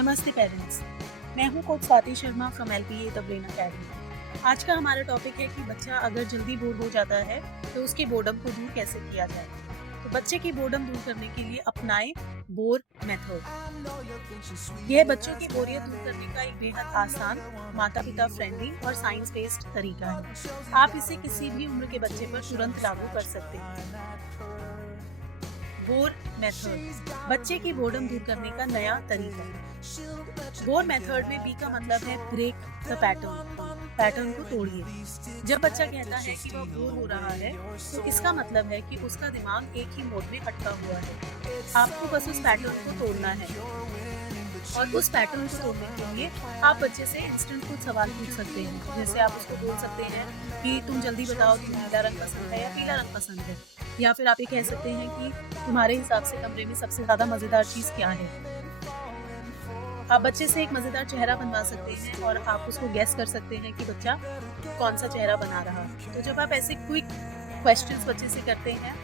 नमस्ते पेरेंट्स, मैं हूं coach Swati Sharma from LPA the brain academy. आज का हमारा टॉपिक है कि बच्चा अगर जल्दी बोर हो जाता है तो उसके बोर्डम को दूर कैसे किया जाए। तो बच्चे की बोर्डम दूर करने के लिए अपनाएं बोर मेथड। यह बच्चों की बोरियत दूर करने का एक बेहद आसान, माता पिता फ्रेंडली और साइंस बेस्ड तरीका है। आप इसे किसी भी उम्र के बच्चे पर तुरंत लागू कर सकते हैं। बोर मेथड, बच्चे की बोर्डम दूर करने का नया तरीका। बोर मेथड में बी का मतलब है ब्रेक द पैटर्न को तोड़िए। जब बच्चा कहता है कि वह बोर हो रहा है तो इसका मतलब है कि उसका दिमाग एक ही मोड में अटका हुआ है। आपको बस उस पैटर्न को तोड़ना है और उस पैटर्न को तोड़ने के लिए आप बच्चे से इंस्टेंट कुछ सवाल पूछ सकते हैं। जैसे आप उसको बोल सकते हैं कि तुम जल्दी बताओ, तुम्हें नीला रंग पसंद है या पीला रंग पसंद है। या फिर आप ये कह सकते हैं कि तुम्हारे हिसाब से कमरे में सबसे ज्यादा मजेदार चीज क्या है। आप बच्चे से एक मजेदार चेहरा बनवा सकते हैं और आप उसको गेस कर सकते हैं कि बच्चा कौन सा चेहरा बना रहा है। तो जब आप ऐसे क्विक क्वेश्चंस बच्चे से करते हैं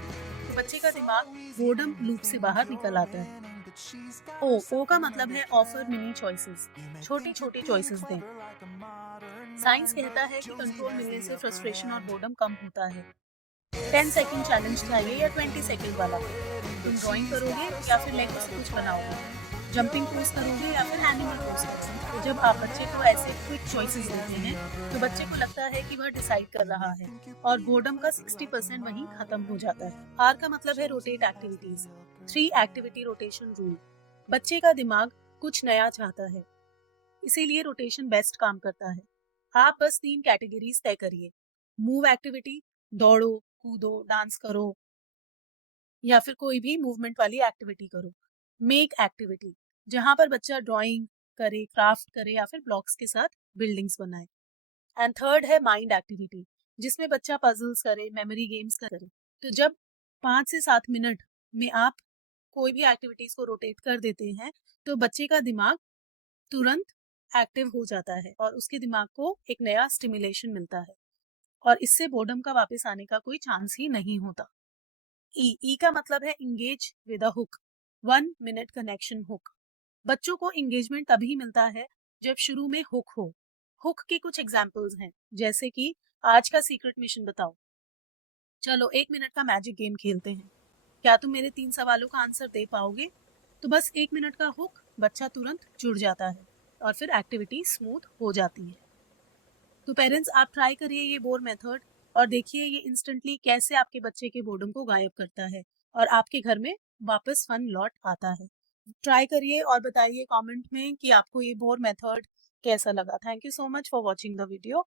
तो बच्चे का दिमाग बोर्डम लूप से बाहर निकल आता है। ओ का मतलब है ऑफर मिनी चॉइसेस, छोटी छोटी चॉइसेस दें। साइंस कहता है कि कंट्रोल मिलने से फ्रस्ट्रेशन और बोर्डम कम होता है। 10 सेकंड चैलेंज चाहिए या 20 सेकंड वाला? तुम ड्राइंग करोगे या फिर लेगो से कुछ बनाओगे? जंपिंग पोज करोगे या फिर एनिमल पोज करोगे? तो जब आप बच्चे को ऐसे क्विक चॉइसेस देते हैं तो बच्चे को लगता है कि वह डिसाइड कर रहा है और बोर्डम का 60% वहीं खत्म हो जाता है। आर का मतलब है rotate activities, 3 activity rotation rule. बच्चे का दिमाग कुछ नया चाहता है, इसीलिए रोटेशन बेस्ट काम करता है। आप बस 3 कैटेगरीज तय करिए। मूव एक्टिविटी, दौड़ो, कूदो, डांस करो या फिर कोई भी मूवमेंट वाली एक्टिविटी करो। मेक एक्टिविटी, जहां पर बच्चा ड्राइंग करे, क्राफ्ट करे या फिर ब्लॉक्स के साथ बिल्डिंग्स बनाए। एंड थर्ड है माइंड एक्टिविटी, जिसमें बच्चा पजल्स करे, मेमोरी गेम्स करे। तो जब 5 से 7 मिनट में आप कोई भी एक्टिविटीज को रोटेट कर देते हैं तो बच्चे का दिमाग तुरंत एक्टिव हो जाता है और उसके दिमाग को एक नया स्टिमुलेशन मिलता है और इससे बोर्डम का वापस आने का कोई चांस ही नहीं होता। ई का मतलब है engage with a hook, 1 minute connection hook. बच्चों को इंगेजमेंट तभी मिलता है जब शुरू में हुक हो। हुक के कुछ एग्जांपल्स हैं, जैसे कि आज का सीक्रेट मिशन बताओ, चलो 1 मिनट का मैजिक गेम खेलते हैं, क्या तुम मेरे 3 सवालों का आंसर दे पाओगे? तो बस 1 मिनट का हुक, बच्चा तुरंत जुड़ जाता है और फिर एक्टिविटी स्मूथ हो जाती है। तो पेरेंट्स, आप ट्राई करिए ये बोर मेथड और देखिए ये इंस्टेंटली कैसे आपके बच्चे के बोर्डम को गायब करता है और आपके घर में वापस फन लौट आता है। ट्राई करिए और बताइए कमेंट में कि आपको ये बोर मेथड कैसा लगा। Thank you so much for watching the video.